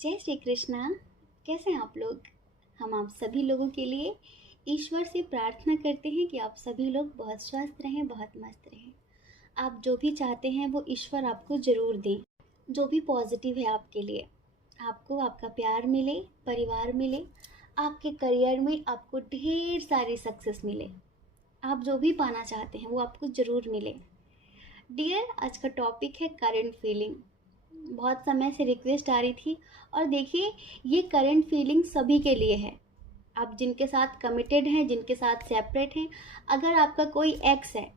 जय श्री कृष्णा। कैसे हैं आप लोग? हम आप सभी लोगों के लिए ईश्वर से प्रार्थना करते हैं कि आप सभी लोग बहुत स्वस्थ रहें, बहुत मस्त रहें। आप जो भी चाहते हैं वो ईश्वर आपको ज़रूर दें। जो भी पॉजिटिव है आपके लिए, आपको आपका प्यार मिले, परिवार मिले, आपके करियर में आपको ढेर सारी सक्सेस मिले। आप जो भी पाना चाहते हैं वो आपको ज़रूर मिले। डियर, आज का टॉपिक है करंट फीलिंग। बहुत समय से रिक्वेस्ट आ रही थी और देखिए, ये करंट फीलिंग सभी के लिए है। आप जिनके साथ कमिटेड हैं, जिनके साथ सेपरेट हैं, अगर आपका कोई एक्स है,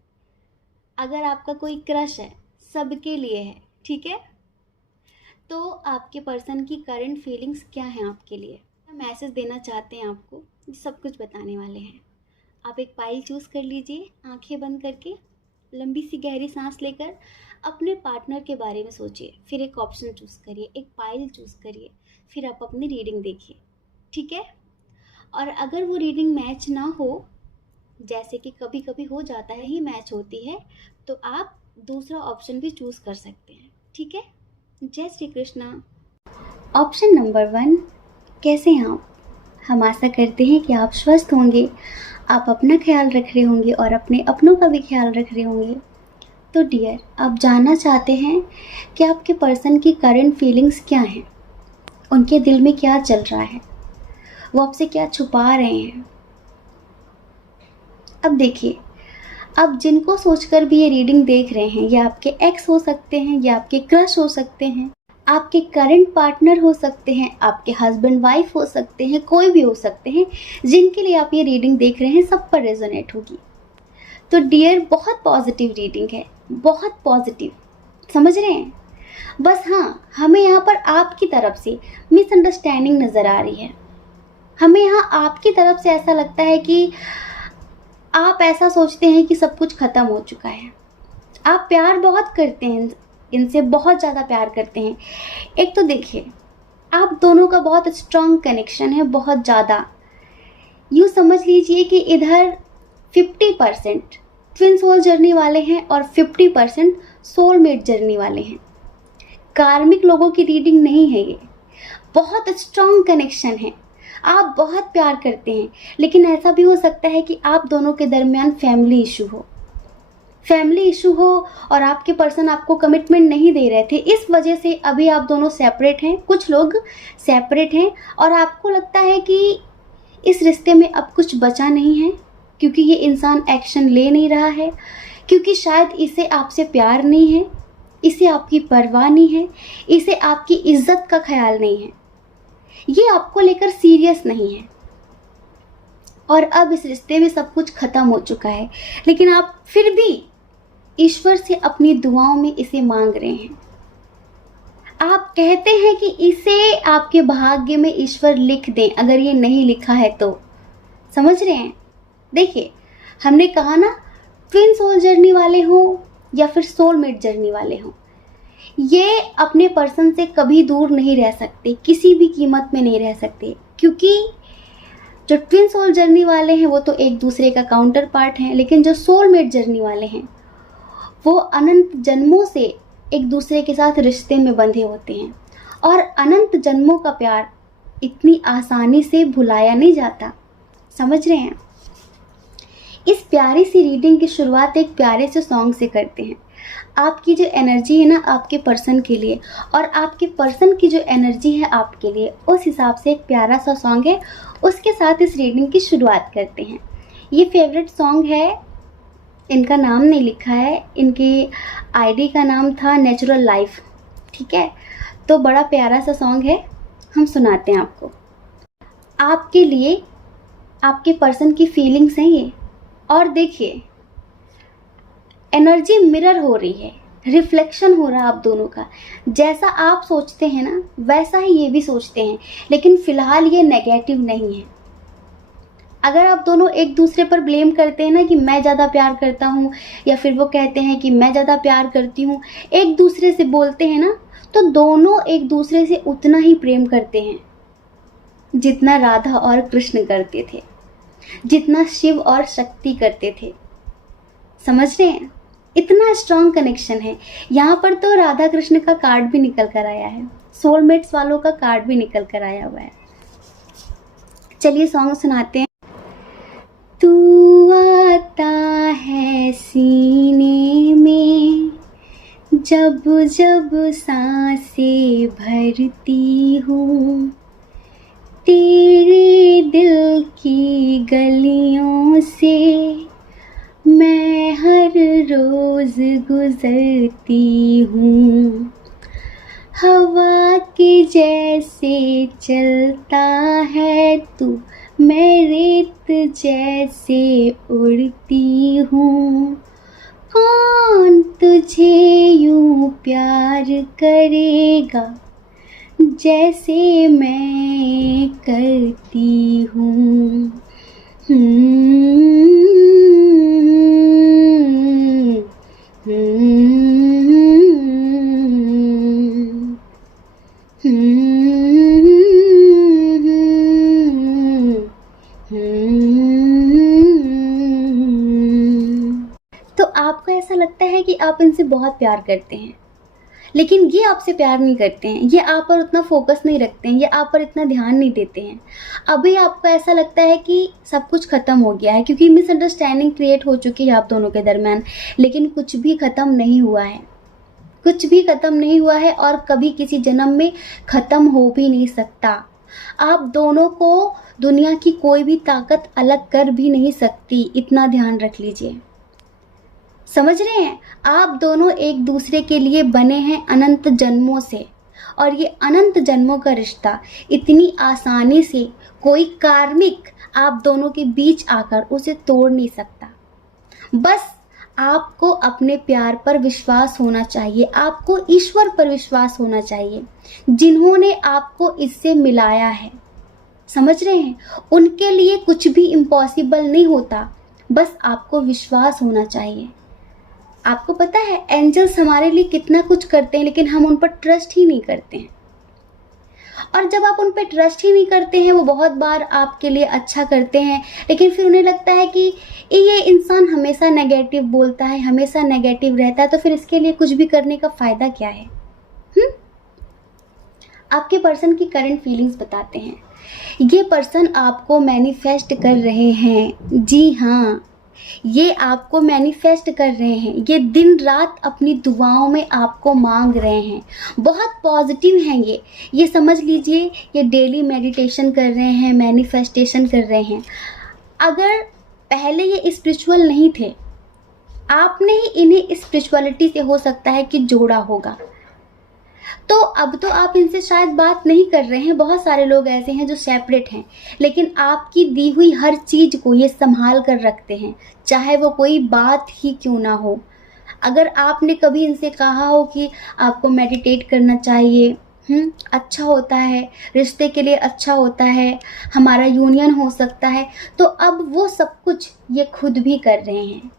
अगर आपका कोई क्रश है, सबके लिए है। ठीक है? तो आपके पर्सन की करंट फीलिंग्स क्या हैं आपके लिए, मैसेज देना चाहते हैं आपको, ये सब कुछ बताने वाले हैं। आप एक पाइल चूज़ कर लीजिए, आंखें बंद करके लंबी सी गहरी सांस लेकर अपने पार्टनर के बारे में सोचिए। फिर एक ऑप्शन चूज़ करिए, एक पाइल चूज़ करिए, फिर आप अपनी रीडिंग देखिए। ठीक है? और अगर वो रीडिंग मैच ना हो, जैसे कि कभी कभी हो जाता है, ही मैच होती है, तो आप दूसरा ऑप्शन भी चूज़ कर सकते हैं। ठीक है? जय श्री कृष्णा। ऑप्शन नंबर 1, कैसे हैं आप? हम आशा करते हैं कि आप स्वस्थ होंगे, आप अपना ख्याल रख रहे होंगे और अपने अपनों का भी ख्याल रख रहे होंगे। तो डियर, आप जानना चाहते हैं कि आपके पर्सन की करंट फीलिंग्स क्या हैं, उनके दिल में क्या चल रहा है, वो आपसे क्या छुपा रहे हैं। अब देखिए, आप जिनको सोचकर भी ये रीडिंग देख रहे हैं, ये आपके एक्स हो सकते हैं, ये आपके क्रश हो सकते हैं, आपके करंट पार्टनर हो सकते हैं, आपके हस्बैंड वाइफ हो सकते हैं, कोई भी हो सकते हैं। जिनके लिए आप ये रीडिंग देख रहे हैं, सब पर रेजोनेट होगी। तो डियर, बहुत पॉजिटिव रीडिंग है, बहुत पॉजिटिव। समझ रहे हैं? बस हाँ, हमें यहाँ पर आपकी तरफ से मिसअंडरस्टैंडिंग नज़र आ रही है। हमें यहाँ आपकी तरफ से ऐसा लगता है कि आप ऐसा सोचते हैं कि सब कुछ ख़त्म हो चुका है। आप प्यार बहुत करते हैं, इनसे बहुत ज़्यादा प्यार करते हैं। एक तो देखिए, आप दोनों का बहुत स्ट्रॉन्ग कनेक्शन है, बहुत ज़्यादा। यूँ समझ लीजिए कि इधर 50% ट्विन सोल जर्नी वाले हैं और 50% सोलमेट जर्नी वाले हैं। कार्मिक लोगों की रीडिंग नहीं है ये, बहुत स्ट्रॉन्ग कनेक्शन है। आप बहुत प्यार करते हैं, लेकिन ऐसा भी हो सकता है कि आप दोनों के दरमियान फैमिली इशू हो और आपके पर्सन आपको कमिटमेंट नहीं दे रहे थे। इस वजह से अभी आप दोनों सेपरेट हैं, कुछ लोग सेपरेट हैं, और आपको लगता है कि इस रिश्ते में अब कुछ बचा नहीं है, क्योंकि ये इंसान एक्शन ले नहीं रहा है, क्योंकि शायद इसे आपसे प्यार नहीं है, इसे आपकी परवाह नहीं है, इसे आपकी इज्जत का ख्याल नहीं है, ये आपको लेकर सीरियस नहीं है। और अब इस रिश्ते में सब कुछ खत्म हो चुका है, लेकिन आप फिर भी ईश्वर से अपनी दुआओं में इसे मांग रहे हैं। आप कहते हैं कि इसे आपके भाग्य में ईश्वर लिख दें, अगर ये नहीं लिखा है तो। समझ रहे हैं? देखिए, हमने कहा ना, ट्विन सोल जर्नी वाले हों या फिर सोलमेट जर्नी वाले हों, ये अपने पर्सन से कभी दूर नहीं रह सकते, किसी भी कीमत में नहीं रह सकते। क्योंकि जो ट्विन सोल जर्नी वाले हैं वो तो एक दूसरे का काउंटर पार्ट हैं, लेकिन जो सोलमेट जर्नी वाले हैं वो अनंत जन्मों से एक दूसरे के साथ रिश्ते में बंधे होते हैं, और अनंत जन्मों का प्यार इतनी आसानी से भुलाया नहीं जाता। समझ रहे हैं? इस प्यारी सी रीडिंग की शुरुआत एक प्यारे से सॉन्ग से करते हैं। आपकी जो एनर्जी है ना आपके पर्सन के लिए, और आपके पर्सन की जो एनर्जी है आपके लिए, उस हिसाब से एक प्यारा सा सॉन्ग है, उसके साथ इस रीडिंग की शुरुआत करते हैं। ये फेवरेट सॉन्ग है, इनका नाम नहीं लिखा है, इनकी आईडी का नाम था नेचुरल लाइफ। ठीक है? तो बड़ा प्यारा सा सॉन्ग है, हम सुनाते हैं आपको। आपके लिए आपके पर्सन की फीलिंग्स हैं ये, और देखिए, एनर्जी मिरर हो रही है, रिफ्लेक्शन हो रहा है आप दोनों का। जैसा आप सोचते हैं ना, वैसा ही ये भी सोचते हैं, लेकिन फिलहाल ये नेगेटिव नहीं है। अगर आप दोनों एक दूसरे पर ब्लेम करते हैं ना कि मैं ज़्यादा प्यार करता हूँ, या फिर वो कहते हैं कि मैं ज़्यादा प्यार करती हूँ, एक दूसरे से बोलते हैं ना, तो दोनों एक दूसरे से उतना ही प्रेम करते हैं जितना राधा और कृष्ण करते थे, जितना शिव और शक्ति करते थे। समझ रहे हैं? इतना स्ट्रॉन्ग कनेक्शन है। यहाँ पर तो राधा कृष्ण का कार्ड भी निकल कर आया है। सोलमेट्स वालों का कार्ड भी निकल कर आया हुआ है। चलिए सॉन्ग सुनाते हैं। तू आता है सीने में जब जब सांसें भरती हूँ, तेरे दिल की गलियों से मैं हर रोज गुजरती हूँ। हवा के जैसे चलता है तू, मैं रेत जैसे उड़ती हूँ। कौन तुझे यूं प्यार करेगा जैसे मैं करती हूँ। तो आपको ऐसा लगता है कि आप इनसे बहुत प्यार करते हैं, लेकिन ये आपसे प्यार नहीं करते हैं, ये आप पर उतना फोकस नहीं रखते हैं, ये आप पर इतना ध्यान नहीं देते हैं। अभी आपको ऐसा लगता है कि सब कुछ ख़त्म हो गया है क्योंकि मिसअंडरस्टैंडिंग क्रिएट हो चुकी है आप दोनों के दरमियान, लेकिन कुछ भी ख़त्म नहीं हुआ है, कुछ भी ख़त्म नहीं हुआ है और कभी किसी जन्म में ख़त्म हो भी नहीं सकता। आप दोनों को दुनिया की कोई भी ताकत अलग कर भी नहीं सकती, इतना ध्यान रख लीजिए। समझ रहे हैं? आप दोनों एक दूसरे के लिए बने हैं अनंत जन्मों से, और ये अनंत जन्मों का रिश्ता इतनी आसानी से कोई कार्मिक आप दोनों के बीच आकर उसे तोड़ नहीं सकता। बस आपको अपने प्यार पर विश्वास होना चाहिए, आपको ईश्वर पर विश्वास होना चाहिए जिन्होंने आपको इससे मिलाया है। समझ रहे हैं? उनके लिए कुछ भी इम्पॉसिबल नहीं होता, बस आपको विश्वास होना चाहिए। आपको पता है एंजल्स हमारे लिए कितना कुछ करते हैं, लेकिन हम उन पर ट्रस्ट ही नहीं करते हैं। और जब आप उन पर ट्रस्ट ही नहीं करते हैं, वो बहुत बार आपके लिए अच्छा करते हैं, लेकिन फिर उन्हें लगता है कि ये इंसान हमेशा नेगेटिव बोलता है, हमेशा नेगेटिव रहता है, तो फिर इसके लिए कुछ भी करने का फ़ायदा क्या है? आपके पर्सन की करंट फीलिंग्स बताते हैं। ये पर्सन आपको मैनिफेस्ट कर रहे हैं। जी हाँ, ये आपको मैनिफेस्ट कर रहे हैं। ये दिन रात अपनी दुआओं में आपको मांग रहे हैं। बहुत पॉजिटिव हैं ये समझ लीजिए। ये डेली मेडिटेशन कर रहे हैं, मैनिफेस्टेशन कर रहे हैं। अगर पहले ये स्पिरिचुअल नहीं थे, आपने ही इन्हें स्पिरिचुअलिटी से हो सकता है कि जोड़ा होगा। तो अब तो आप इनसे शायद बात नहीं कर रहे हैं। बहुत सारे लोग ऐसे हैं जो सेपरेट हैं, लेकिन आपकी दी हुई हर चीज़ को ये संभाल कर रखते हैं, चाहे वो कोई बात ही क्यों ना हो। अगर आपने कभी इनसे कहा हो कि आपको मेडिटेट करना चाहिए, अच्छा होता है, रिश्ते के लिए अच्छा होता है, हमारा यूनियन हो सकता है, तो अब वो सब कुछ ये खुद भी कर रहे हैं।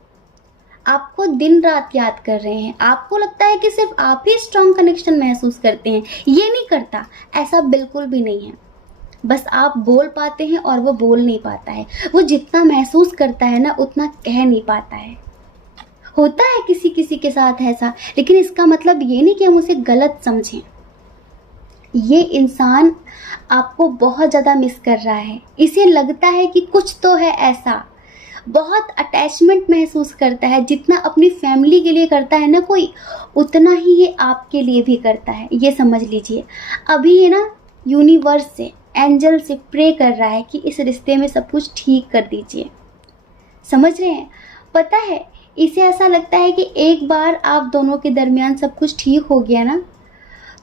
आपको दिन रात याद कर रहे हैं। आपको लगता है कि सिर्फ आप ही स्ट्रॉन्ग कनेक्शन महसूस करते हैं, ये नहीं करता। ऐसा बिल्कुल भी नहीं है। बस आप बोल पाते हैं और वो बोल नहीं पाता है। वो जितना महसूस करता है ना, उतना कह नहीं पाता है। होता है किसी किसी के साथ ऐसा, लेकिन इसका मतलब ये नहीं कि हम उसे गलत समझें। ये इंसान आपको बहुत ज़्यादा मिस कर रहा है। इसे लगता है कि कुछ तो है ऐसा, बहुत अटैचमेंट महसूस करता है। जितना अपनी फैमिली के लिए करता है ना कोई, उतना ही ये आपके लिए भी करता है। ये समझ लीजिए। अभी ये ना यूनिवर्स से, एंजल से प्रे कर रहा है कि इस रिश्ते में सब कुछ ठीक कर दीजिए। समझ रहे हैं? पता है, इसे ऐसा लगता है कि एक बार आप दोनों के दरमियान सब कुछ ठीक हो गया ना,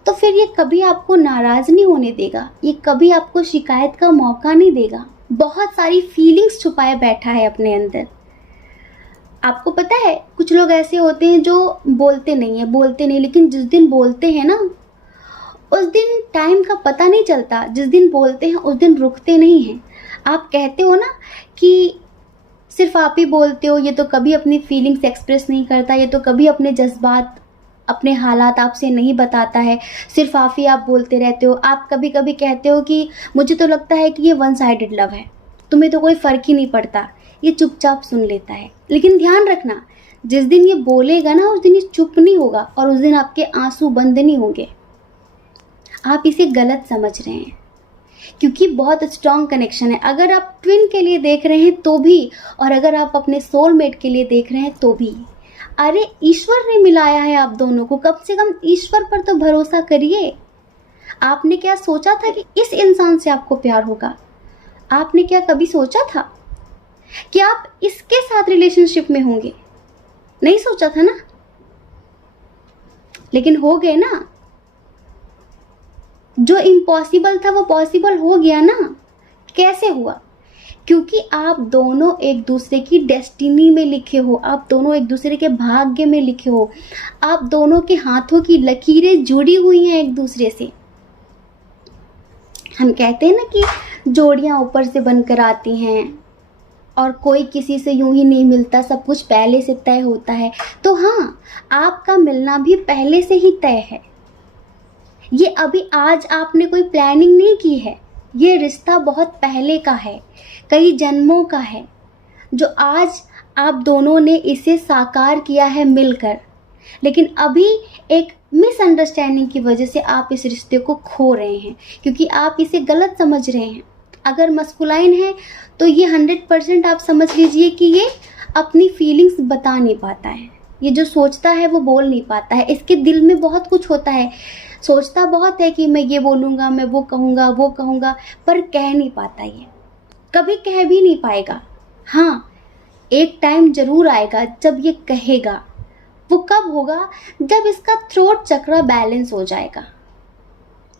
तो फिर ये कभी आपको नाराज़ नहीं होने देगा, ये कभी आपको शिकायत का मौका नहीं देगा। बहुत सारी फीलिंग्स छुपाए बैठा है अपने अंदर। आपको पता है कुछ लोग ऐसे होते हैं जो बोलते नहीं, लेकिन जिस दिन बोलते हैं ना, उस दिन टाइम का पता नहीं चलता। जिस दिन बोलते हैं उस दिन रुकते नहीं हैं। आप कहते हो ना कि सिर्फ आप ही बोलते हो, ये तो कभी अपनी फीलिंग्स एक्सप्रेस नहीं करता, ये तो कभी अपने जज्बात, अपने हालात आपसे नहीं बताता है, सिर्फ आप ही आप बोलते रहते हो। आप कभी कभी कहते हो कि मुझे तो लगता है कि ये वन साइडेड लव है, तुम्हें तो कोई फ़र्क ही नहीं पड़ता, ये चुपचाप सुन लेता है। लेकिन ध्यान रखना, जिस दिन ये बोलेगा ना, उस दिन ये चुप नहीं होगा और उस दिन आपके आंसू बंद नहीं होंगे। आप इसे गलत समझ रहे हैं, क्योंकि बहुत स्ट्रॉन्ग कनेक्शन है। अगर आप ट्विन के लिए देख रहे हैं तो भी, और अगर आप अपने सोलमेट के लिए देख रहे हैं तो भी, अरे ईश्वर ने मिलाया है आप दोनों को, कम से कम ईश्वर पर तो भरोसा करिए। आपने क्या सोचा था कि इस इंसान से आपको प्यार होगा? आपने क्या कभी सोचा था कि आप इसके साथ रिलेशनशिप में होंगे? नहीं सोचा था ना, लेकिन हो गए ना। जो इम्पॉसिबल था वो पॉसिबल हो गया ना। कैसे हुआ? क्योंकि आप दोनों एक दूसरे की डेस्टिनी में लिखे हो, आप दोनों एक दूसरे के भाग्य में लिखे हो, आप दोनों के हाथों की लकीरें जुड़ी हुई हैं एक दूसरे से। हम कहते हैं ना कि जोड़ियां ऊपर से बनकर आती हैं और कोई किसी से यूं ही नहीं मिलता, सब कुछ पहले से तय होता है। तो हाँ, आपका मिलना भी पहले से ही तय है। ये अभी आज आपने कोई प्लानिंग नहीं की है, ये रिश्ता बहुत पहले का है, कई जन्मों का है, जो आज आप दोनों ने इसे साकार किया है मिलकर। लेकिन अभी एक मिसअंडरस्टैंडिंग की वजह से आप इस रिश्ते को खो रहे हैं, क्योंकि आप इसे गलत समझ रहे हैं। अगर मस्कुलाइन है तो ये 100% आप समझ लीजिए कि ये अपनी फीलिंग्स बता नहीं पाता है। ये जो सोचता है वो बोल नहीं पाता है, इसके दिल में बहुत कुछ होता है, सोचता बहुत है कि मैं ये बोलूँगा, मैं वो कहूँगा, पर कह नहीं पाता। ये कभी कह भी नहीं पाएगा। हाँ, एक टाइम जरूर आएगा जब ये कहेगा। वो कब होगा? जब इसका थ्रोट चक्र बैलेंस हो जाएगा।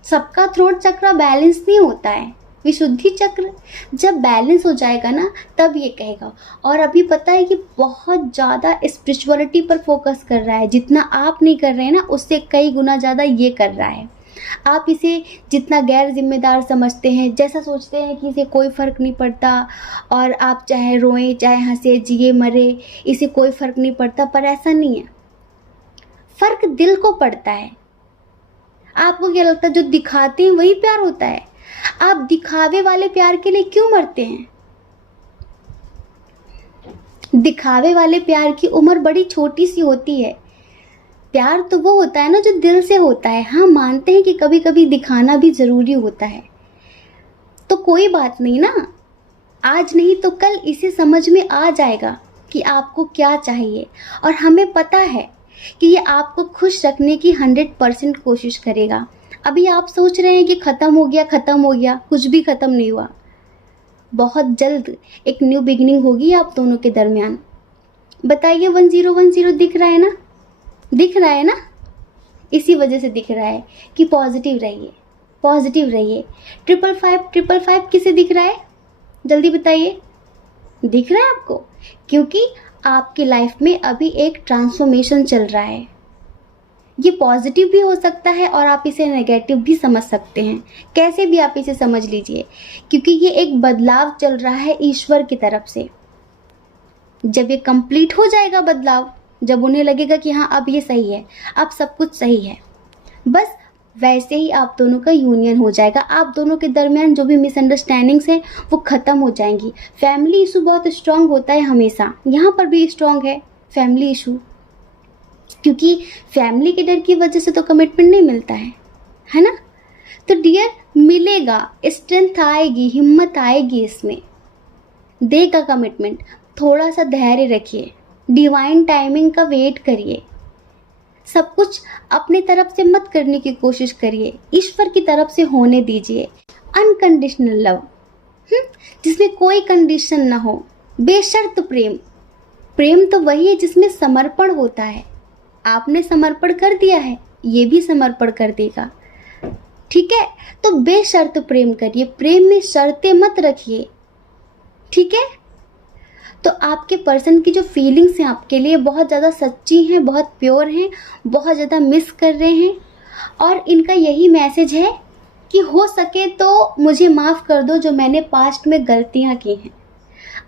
सबका थ्रोट चक्र बैलेंस नहीं होता है, विशुद्धि चक्र जब बैलेंस हो जाएगा ना, तब ये कहेगा। और अभी पता है कि बहुत ज़्यादा स्पिरिचुअलिटी पर फोकस कर रहा है। जितना आप नहीं कर रहे हैं ना, उससे कई गुना ज़्यादा ये कर रहा है। आप इसे जितना गैर जिम्मेदार समझते हैं, जैसा सोचते हैं कि इसे कोई फ़र्क नहीं पड़ता, और आप चाहे रोएं चाहे हंसे, जिए मरे, इसे कोई फ़र्क नहीं पड़ता, पर ऐसा नहीं है। फ़र्क दिल को पड़ता है। आपको क्या लगता है जो दिखाते हैं वही प्यार होता है? आप दिखावे वाले प्यार के लिए क्यों मरते हैं? दिखावे वाले प्यार की उम्र बड़ी छोटी सी होती है। प्यार तो वो होता है ना जो दिल से होता है। हाँ, मानते हैं कि कभी कभी दिखाना भी जरूरी होता है, तो कोई बात नहीं ना, आज नहीं तो कल इसे समझ में आ जाएगा कि आपको क्या चाहिए। और हमें पता है कि ये आपको खुश रखने की 100% कोशिश करेगा। अभी आप सोच रहे हैं कि ख़त्म हो गया, कुछ भी ख़त्म नहीं हुआ। बहुत जल्द एक न्यू बिगिनिंग होगी आप दोनों के दरमियान। बताइए, 1010 दिख रहा है ना? दिख रहा है ना? इसी वजह से दिख रहा है कि पॉजिटिव रहिए, पॉजिटिव रहिए। 555 किसे दिख रहा है? जल्दी बताइए। दिख रहा है आपको? क्योंकि आपकी लाइफ में अभी एक ट्रांसफॉर्मेशन चल रहा है। ये पॉजिटिव भी हो सकता है और आप इसे नेगेटिव भी समझ सकते हैं, कैसे भी आप इसे समझ लीजिए, क्योंकि ये एक बदलाव चल रहा है ईश्वर की तरफ से। जब ये कंप्लीट हो जाएगा बदलाव, जब उन्हें लगेगा कि हाँ अब ये सही है, अब सब कुछ सही है, बस वैसे ही आप दोनों का यूनियन हो जाएगा। आप दोनों के दरमियान जो भी मिसअंडरस्टैंडिंग्स हैं वो ख़त्म हो जाएंगी। फैमिली इशू बहुत स्ट्रांग होता है हमेशा, यहाँ पर भी स्ट्रांग है फैमिली इशू, क्योंकि फैमिली के डर की वजह से तो कमिटमेंट नहीं मिलता है ना? तो डियर, मिलेगा, स्ट्रेंथ आएगी, हिम्मत आएगी, इसमें देगा कमिटमेंट। थोड़ा सा धैर्य रखिए, डिवाइन टाइमिंग का वेट करिए, सब कुछ अपनी तरफ से मत करने की कोशिश करिए, ईश्वर की तरफ से होने दीजिए। अनकंडीशनल लव, जिसमें कोई कंडीशन ना हो, बेशर्त प्रेम। प्रेम तो वही है जिसमें समर्पण होता है। आपने समर्पण कर दिया है, ये भी समर्पण कर देगा, ठीक है? तो बेशर्त प्रेम करिए, प्रेम में शर्तें मत रखिए, ठीक है? तो आपके पर्सन की जो फीलिंग्स हैं आपके लिए बहुत ज़्यादा सच्ची हैं, बहुत प्योर हैं, बहुत ज़्यादा मिस कर रहे हैं, और इनका यही मैसेज है कि हो सके तो मुझे माफ़ कर दो जो मैंने पास्ट में गलतियाँ की हैं।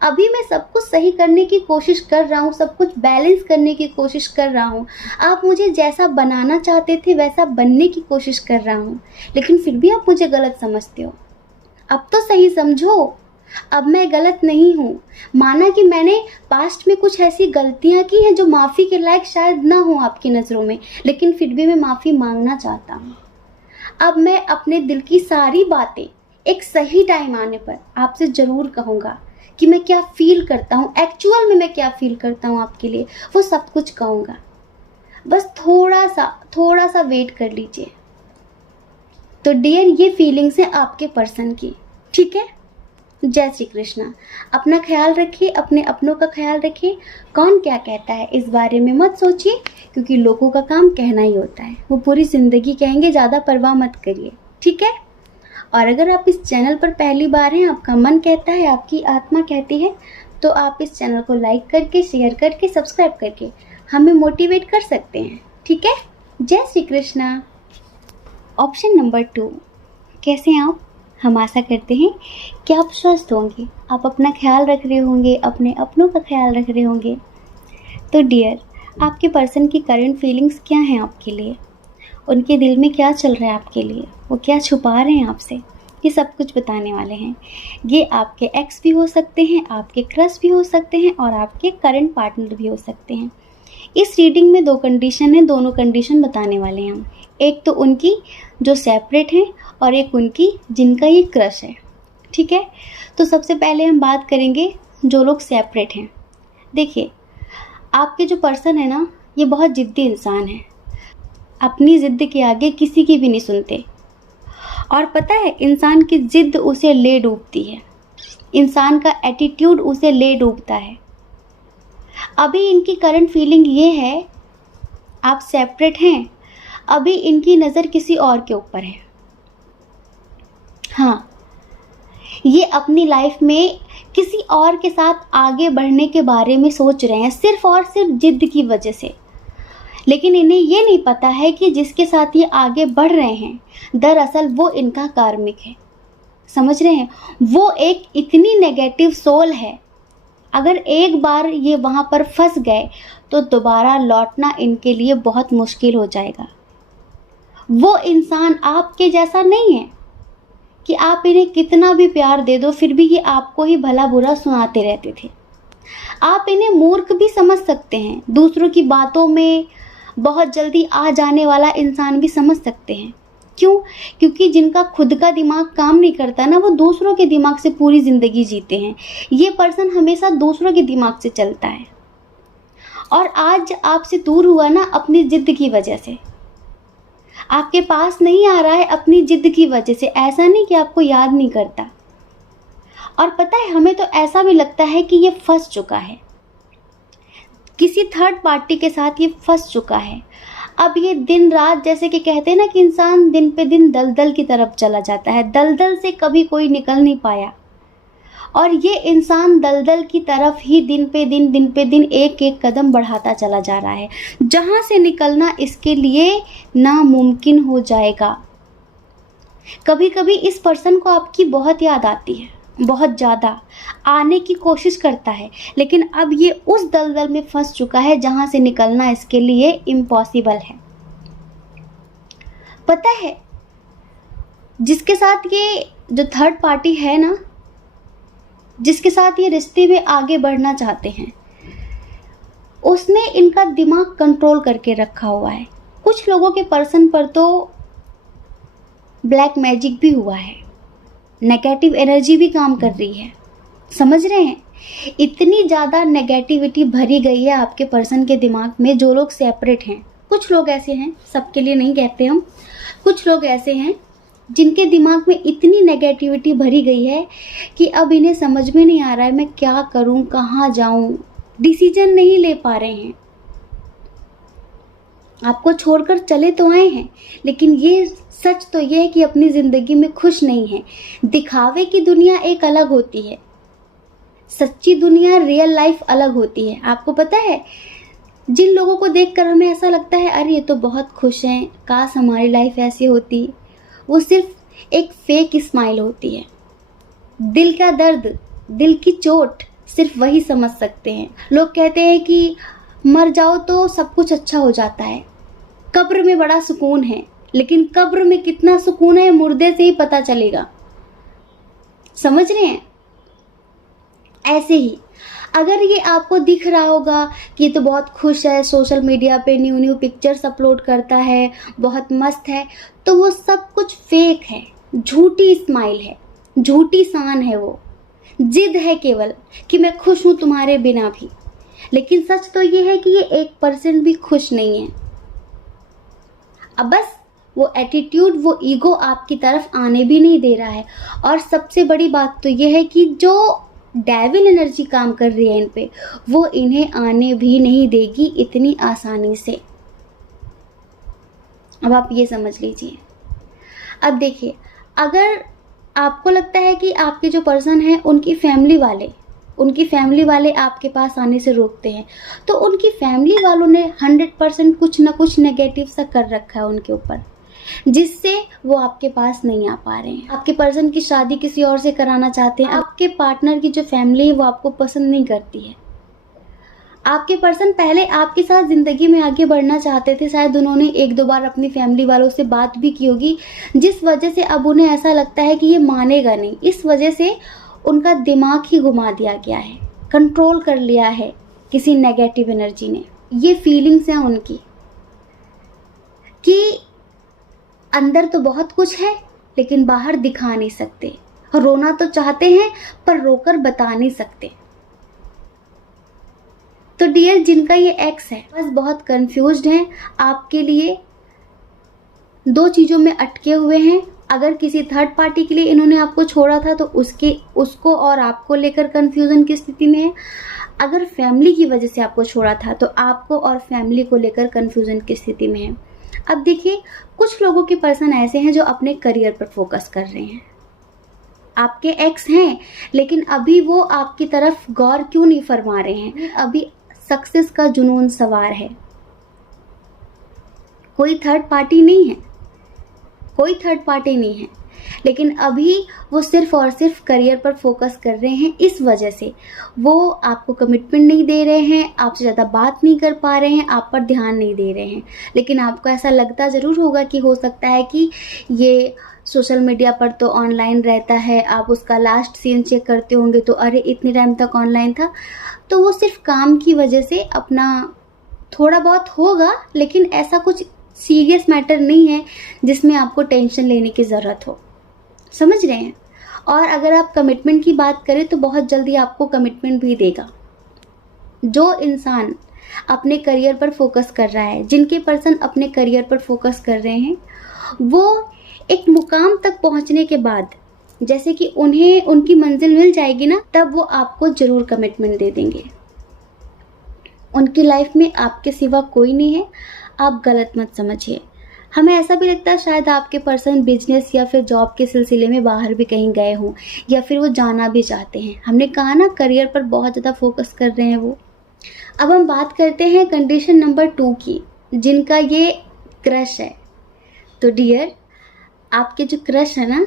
अभी मैं सब कुछ सही करने की कोशिश कर रहा हूँ, सब कुछ बैलेंस करने की कोशिश कर रहा हूँ। आप मुझे जैसा बनाना चाहते थे वैसा बनने की कोशिश कर रहा हूँ, लेकिन फिर भी आप मुझे गलत समझते हो। अब तो सही समझो, अब मैं गलत नहीं हूँ। माना कि मैंने पास्ट में कुछ ऐसी गलतियाँ की हैं जो माफ़ी के लायक शायद ना हो आपकी नज़रों में, लेकिन फिर भी मैं माफ़ी मांगना चाहता हूँ। अब मैं अपने दिल की सारी बातें एक सही टाइम आने पर आपसे ज़रूर कहूँगा कि मैं क्या फील करता हूँ, एक्चुअल में मैं क्या फील करता हूँ आपके लिए, वो सब कुछ कहूँगा। बस थोड़ा सा वेट कर लीजिए। तो डियर, ये फीलिंग्स हैं आपके पर्सन की, ठीक है। जय श्री कृष्णा। अपना ख्याल रखिए, अपने अपनों का ख्याल रखिए। कौन क्या कहता है इस बारे में मत सोचिए, क्योंकि लोगों का काम कहना ही होता है, वो पूरी ज़िंदगी कहेंगे, ज़्यादा परवाह मत करिए, ठीक है। और अगर आप इस चैनल पर पहली बार हैं, आपका मन कहता है, आपकी आत्मा कहती है, तो आप इस चैनल को लाइक करके, शेयर करके, सब्सक्राइब करके हमें मोटिवेट कर सकते हैं, ठीक है। जय श्री कृष्णा। ऑप्शन नंबर 2, कैसे हैं आप? हम आशा करते हैं कि आप स्वस्थ होंगे, आप अपना ख्याल रख रहे होंगे, अपने अपनों का ख्याल रख रहे होंगे। तो डियर, आपके पर्सन की करंट फीलिंग्स क्या हैं आपके लिए, उनके दिल में क्या चल रहा है आपके लिए, वो क्या छुपा रहे हैं आपसे, ये सब कुछ बताने वाले हैं। ये आपके एक्स भी हो सकते हैं, आपके क्रश भी हो सकते हैं, और आपके करंट पार्टनर भी हो सकते हैं। इस रीडिंग में 2 कंडीशन है, दोनों कंडीशन बताने वाले हैं हम। एक तो उनकी जो सेपरेट हैं, और एक उनकी जिनका ये क्रश है, ठीक है। तो सबसे पहले हम बात करेंगे जो लोग सेपरेट हैं। देखिए, आपके जो पर्सन है ना, ये बहुत ज़िद्दी इंसान है, अपनी ज़िद के आगे किसी की भी नहीं सुनते। और पता है, इंसान की ज़िद उसे ले डूबती है, इंसान का एटीट्यूड उसे ले डूबता है। अभी इनकी करंट फीलिंग ये है, आप सेपरेट हैं, अभी इनकी नज़र किसी और के ऊपर है। हाँ, ये अपनी लाइफ में किसी और के साथ आगे बढ़ने के बारे में सोच रहे हैं, सिर्फ और सिर्फ जिद की वजह से। लेकिन इन्हें ये नहीं पता है कि जिसके साथ ये आगे बढ़ रहे हैं, दरअसल वो इनका कार्मिक है। समझ रहे हैं? वो एक इतनी नेगेटिव सोल है, अगर एक बार ये वहाँ पर फंस गए तो दोबारा लौटना इनके लिए बहुत मुश्किल हो जाएगा। वो इंसान आपके जैसा नहीं है कि आप इन्हें कितना भी प्यार दे दो, फिर भी ये आपको ही भला बुरा सुनाते रहते थे। आप इन्हें मूर्ख भी समझ सकते हैं, दूसरों की बातों में बहुत जल्दी आ जाने वाला इंसान भी समझ सकते हैं। क्यों? क्योंकि जिनका खुद का दिमाग काम नहीं करता ना, वो दूसरों के दिमाग से पूरी ज़िंदगी जीते हैं। ये पर्सन हमेशा दूसरों के दिमाग से चलता है, और आज आपसे दूर हुआ ना अपनी ज़िद की वजह से, आपके पास नहीं आ रहा है अपनी जिद की वजह से। ऐसा नहीं कि आपको याद नहीं करता। और पता है, हमें तो ऐसा भी लगता है कि ये फंस चुका है, किसी थर्ड पार्टी के साथ ये फंस चुका है। अब ये दिन रात, जैसे कि कहते हैं ना कि इंसान दिन पे दिन दलदल की तरफ चला जाता है, दलदल से कभी कोई निकल नहीं पाया, और ये इंसान दलदल की तरफ ही दिन पे दिन एक एक कदम बढ़ाता चला जा रहा है, जहां से निकलना इसके लिए नामुमकिन हो जाएगा। कभी कभी इस पर्सन को आपकी बहुत याद आती है, बहुत ज़्यादा आने की कोशिश करता है, लेकिन अब ये उस दलदल में फंस चुका है जहां से निकलना इसके लिए इम्पॉसिबल है। पता है, जिसके साथ ये जो थर्ड पार्टी है ना, जिसके साथ ये रिश्ते में आगे बढ़ना चाहते हैं, उसने इनका दिमाग कंट्रोल करके रखा हुआ है। कुछ लोगों के पर्सन पर तो ब्लैक मैजिक भी हुआ है, नेगेटिव एनर्जी भी काम कर रही है। समझ रहे हैं? इतनी ज़्यादा नेगेटिविटी भरी गई है आपके पर्सन के दिमाग में। जो लोग सेपरेट हैं, कुछ लोग ऐसे हैं, सबके लिए नहीं कहते हम, कुछ लोग ऐसे हैं जिनके दिमाग में इतनी नेगेटिविटी भरी गई है कि अब इन्हें समझ में नहीं आ रहा है मैं क्या करूं, कहाँ जाऊं, डिसीजन नहीं ले पा रहे हैं। आपको छोड़कर चले तो आए हैं, लेकिन ये सच तो ये है कि अपनी ज़िंदगी में खुश नहीं है। दिखावे की दुनिया एक अलग होती है, सच्ची दुनिया, रियल लाइफ अलग होती है। आपको पता है, जिन लोगों को देखकर हमें ऐसा लगता है अरे ये तो बहुत खुश हैं, काश हमारी लाइफ ऐसी होती, वो सिर्फ एक फेक स्माइल होती है। दिल का दर्द, दिल की चोट सिर्फ वही समझ सकते हैं। लोग कहते हैं कि मर जाओ तो सब कुछ अच्छा हो जाता है, कब्र में बड़ा सुकून है, लेकिन कब्र में कितना सुकून है मुर्दे से ही पता चलेगा। समझ रहे हैं? ऐसे ही अगर ये आपको दिख रहा होगा कि ये तो बहुत खुश है, सोशल मीडिया पे न्यू न्यू पिक्चर्स अपलोड करता है, बहुत मस्त है, तो वो सब कुछ फेक है, झूठी स्माइल है, झूठी शान है, वो जिद है केवल कि मैं खुश हूँ तुम्हारे बिना भी। लेकिन सच तो ये है कि ये 1% भी खुश नहीं है। अब बस वो एटीट्यूड, वो ईगो आपकी तरफ आने भी नहीं दे रहा है। और सबसे बड़ी बात तो ये है कि जो डेविल एनर्जी काम कर रही है इन पे, वो इन्हें आने भी नहीं देगी इतनी आसानी से। अब आप ये समझ लीजिए। अब देखिए, अगर आपको लगता है कि आपके जो पर्सन है उनकी फैमिली वाले आपके पास आने से रोकते हैं, तो उनकी फैमिली वालों ने 100% कुछ ना कुछ नेगेटिव सा कर रखा है उनके ऊपर, जिससे वो आपके पास नहीं आ पा रहे हैं। आपके पर्सन की शादी किसी और से कराना चाहते हैं। आपके पार्टनर की जो फैमिली है वो आपको पसंद नहीं करती है। आपके पर्सन पहले आपके साथ जिंदगी में आगे बढ़ना चाहते थे, शायद उन्होंने 1-2 बार अपनी फैमिली वालों से बात भी की होगी, जिस वजह से अब उन्हें ऐसा लगता है कि ये मानेगा नहीं। इस वजह से उनका दिमाग ही घुमा दिया गया है, कंट्रोल कर लिया है किसी नेगेटिव एनर्जी ने। ये फीलिंग्स हैं उनकी कि अंदर तो बहुत कुछ है लेकिन बाहर दिखा नहीं सकते, रोना तो चाहते हैं पर रोकर बता नहीं सकते। तो डियर, जिनका ये एक्स है बस बहुत कंफ्यूज्ड हैं, आपके लिए 2 चीज़ों में अटके हुए हैं। अगर किसी थर्ड पार्टी के लिए इन्होंने आपको छोड़ा था तो उसको और आपको लेकर कंफ्यूजन की स्थिति में है। अगर फैमिली की वजह से आपको छोड़ा था तो आपको और फैमिली को लेकर कंफ्यूजन की स्थिति में है। अब देखिए, कुछ लोगों के पर्सन ऐसे हैं जो अपने करियर पर फोकस कर रहे हैं। आपके एक्स हैं लेकिन अभी वो आपकी तरफ गौर क्यों नहीं फरमा रहे हैं? अभी सक्सेस का जुनून सवार है। कोई थर्ड पार्टी नहीं है, लेकिन अभी वो सिर्फ और सिर्फ करियर पर फोकस कर रहे हैं। इस वजह से वो आपको कमिटमेंट नहीं दे रहे हैं, आपसे ज़्यादा बात नहीं कर पा रहे हैं, आप पर ध्यान नहीं दे रहे हैं। लेकिन आपको ऐसा लगता ज़रूर होगा कि हो सकता है कि ये सोशल मीडिया पर तो ऑनलाइन रहता है, आप उसका लास्ट सीन चेक करते होंगे तो अरे इतने टाइम तक ऑनलाइन था। तो वो सिर्फ काम की वजह से अपना थोड़ा बहुत होगा, लेकिन ऐसा कुछ सीरियस मैटर नहीं है जिसमें आपको टेंशन लेने की ज़रूरत हो। समझ रहे हैं? और अगर आप कमिटमेंट की बात करें तो बहुत जल्दी आपको कमिटमेंट भी देगा। जो इंसान अपने करियर पर फोकस कर रहा है, जिनके पर्सन अपने करियर पर फोकस कर रहे हैं, वो एक मुकाम तक पहुंचने के बाद जैसे कि उन्हें उनकी मंजिल मिल जाएगी ना, तब वो आपको जरूर कमिटमेंट दे देंगे। उनकी लाइफ में आपके सिवा कोई नहीं है, आप गलत मत समझिए। हमें ऐसा भी लगता है शायद आपके पर्सन बिजनेस या फिर जॉब के सिलसिले में बाहर भी कहीं गए हों, या फिर वो जाना भी चाहते हैं। हमने कहा ना, करियर पर बहुत ज़्यादा फोकस कर रहे हैं वो। अब हम बात करते हैं कंडीशन नंबर 2 की, जिनका ये क्रश है। तो डियर, आपके जो क्रश है ना,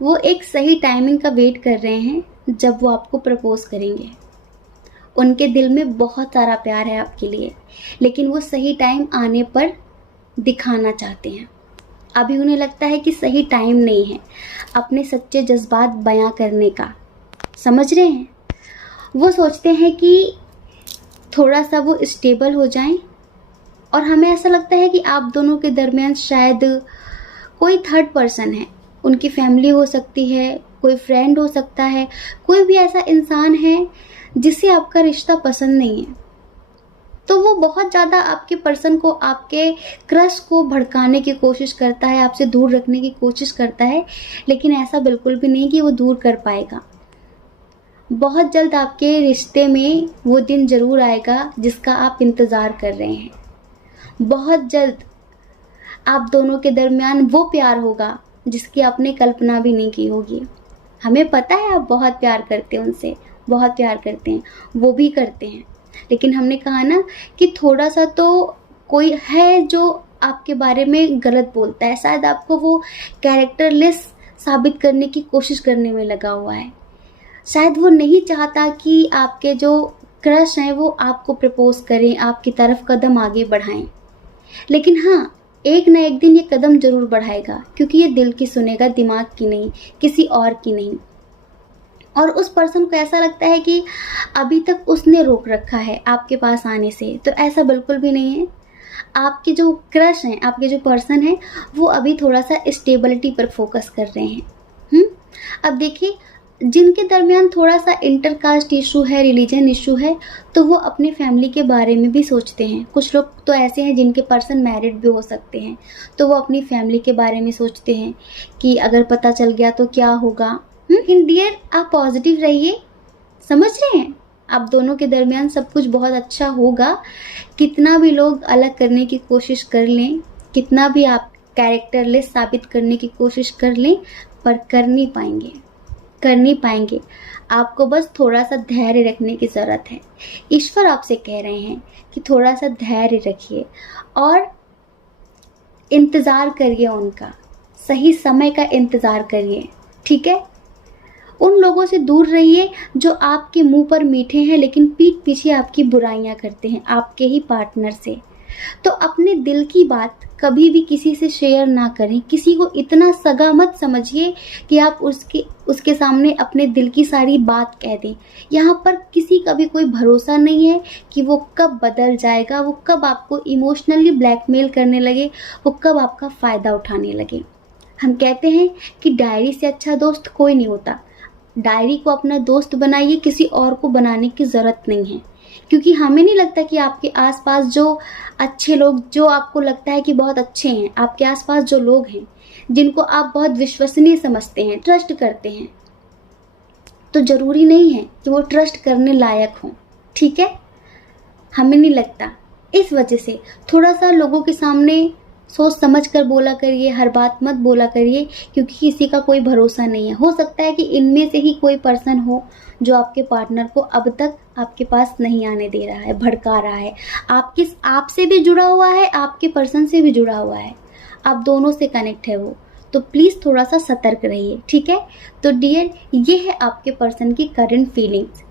वो एक सही टाइमिंग का वेट कर रहे हैं जब वो आपको प्रपोज करेंगे। उनके दिल में बहुत सारा प्यार है आपके लिए, लेकिन वो सही टाइम आने पर दिखाना चाहते हैं। अभी उन्हें लगता है कि सही टाइम नहीं है अपने सच्चे जज्बात बयां करने का। समझ रहे हैं? वो सोचते हैं कि थोड़ा सा वो स्टेबल हो जाएं, और हमें ऐसा लगता है कि आप दोनों के दरमियान शायद कोई थर्ड पर्सन है। उनकी फैमिली हो सकती है, कोई फ्रेंड हो सकता है, कोई भी ऐसा इंसान है जिसे आपका रिश्ता पसंद नहीं है। तो वो बहुत ज़्यादा आपके पर्सन को, आपके क्रश को भड़काने की कोशिश करता है, आपसे दूर रखने की कोशिश करता है, लेकिन ऐसा बिल्कुल भी नहीं कि वो दूर कर पाएगा। बहुत जल्द आपके रिश्ते में वो दिन ज़रूर आएगा जिसका आप इंतज़ार कर रहे हैं। बहुत जल्द आप दोनों के दरमियान वो प्यार होगा जिसकी आपने कल्पना भी नहीं की होगी। हमें पता है आप बहुत प्यार करते हैं उनसे, बहुत प्यार करते हैं, वो भी करते हैं, लेकिन हमने कहा ना कि थोड़ा सा तो कोई है जो आपके बारे में गलत बोलता है। शायद आपको वो कैरेक्टरलेस साबित करने की कोशिश करने में लगा हुआ है। शायद वो नहीं चाहता कि आपके जो क्रश हैं वो आपको प्रपोज करें, आपकी तरफ कदम आगे बढ़ाएं। लेकिन हाँ, एक ना एक दिन ये कदम जरूर बढ़ाएगा, क्योंकि ये दिल की सुनेगा, दिमाग की नहीं, किसी और की नहीं। और उस पर्सन को ऐसा लगता है कि अभी तक उसने रोक रखा है आपके पास आने से। तो ऐसा बिल्कुल भी नहीं है। आपके जो क्रश हैं, आपके जो पर्सन हैं, वो अभी थोड़ा सा स्टेबिलिटी पर फोकस कर रहे हैं। अब देखिए, जिनके दरमियान थोड़ा सा इंटरकास्ट इशू है, रिलीजन इशू है, तो वो अपने फैमिली के बारे में भी सोचते हैं। कुछ लोग तो ऐसे हैं जिनके पर्सन मैरिड भी हो सकते हैं, तो वो अपनी फैमिली के बारे में सोचते हैं कि अगर पता चल गया तो क्या होगा। इन डियर, आप पॉजिटिव रहिए, समझ रहे हैं, आप दोनों के दरमियान सब कुछ बहुत अच्छा होगा। कितना भी लोग अलग करने की कोशिश कर लें, कितना भी आप कैरेक्टरलेस साबित करने की कोशिश कर लें, पर कर नहीं पाएंगे। आपको बस थोड़ा सा धैर्य रखने की ज़रूरत है। ईश्वर आपसे कह रहे हैं कि थोड़ा सा धैर्य रखिए और इंतज़ार करिए, उनका सही समय का इंतज़ार करिए, ठीक है। उन लोगों से दूर रहिए जो आपके मुंह पर मीठे हैं लेकिन पीठ पीछे आपकी बुराइयां करते हैं, आपके ही पार्टनर से। तो अपने दिल की बात कभी भी किसी से शेयर ना करें। किसी को इतना सगा मत समझिए कि आप उसके सामने अपने दिल की सारी बात कह दें। यहाँ पर किसी का भी कोई भरोसा नहीं है कि वो कब बदल जाएगा, वो कब आपको इमोशनली ब्लैकमेल करने लगे, वो कब आपका फ़ायदा उठाने लगे। हम कहते हैं कि डायरी से अच्छा दोस्त कोई नहीं होता। डायरी को अपना दोस्त बनाइए, किसी और को बनाने की ज़रूरत नहीं है। क्योंकि हमें नहीं लगता कि आपके आसपास जो अच्छे लोग, जो आपको लगता है कि बहुत अच्छे हैं, आपके आसपास जो लोग हैं जिनको आप बहुत विश्वसनीय समझते हैं, ट्रस्ट करते हैं, तो ज़रूरी नहीं है कि वो ट्रस्ट करने लायक हों, ठीक है। हमें नहीं लगता। इस वजह से थोड़ा सा लोगों के सामने सोच समझ कर बोला करिए, हर बात मत बोला करिए, क्योंकि किसी का कोई भरोसा नहीं है। हो सकता है कि इनमें से ही कोई पर्सन हो जो आपके पार्टनर को अब तक आपके पास नहीं आने दे रहा है, भड़का रहा है, आपसे भी जुड़ा हुआ है, आपके पर्सन से भी जुड़ा हुआ है, आप दोनों से कनेक्ट है वो। तो प्लीज़ थोड़ा सा सतर्क रहिए, ठीक है। तो डियर, ये है आपके पर्सन की करंट फीलिंग्स।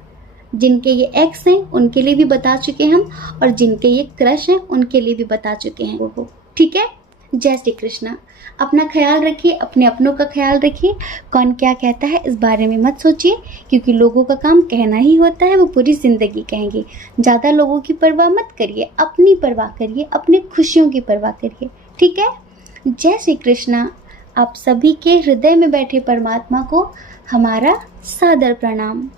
जिनके ये एक्स हैं उनके लिए भी बता चुके हैं हम, और जिनके ये क्रश हैं उनके लिए भी बता चुके हैं वो, ठीक है। जय श्री कृष्णा। अपना ख्याल रखिए, अपने अपनों का ख्याल रखिए। कौन क्या कहता है इस बारे में मत सोचिए, क्योंकि लोगों का काम कहना ही होता है, वो पूरी ज़िंदगी कहेंगे। ज़्यादा लोगों की परवाह मत करिए, अपनी परवाह करिए, अपनी खुशियों की परवाह करिए, ठीक है। जय श्री कृष्णा। आप सभी के हृदय में बैठे परमात्मा को हमारा सादर प्रणाम।